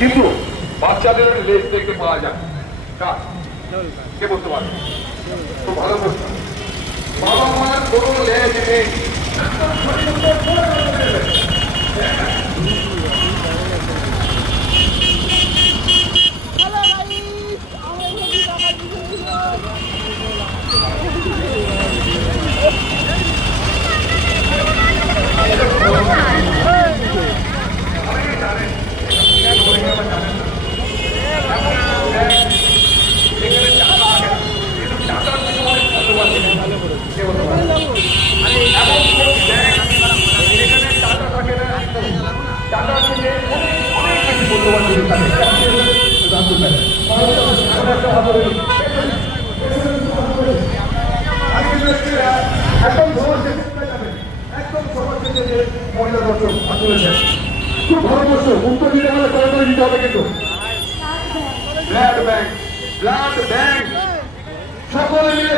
কিন্তু বাচ্চাদের লেজ দেখতে পাওয়া যায়। কে বলতে পারে? খুব ভালো প্রশ্ন। বাবা মার কোনো লেজ নেই। খুব ভালো প্রশ্ন, উত্তর দিতে হলে তাড়াতাড়ি দিতে হবে। কিন্তু ব্লাড ব্যাংক সকলে মিলে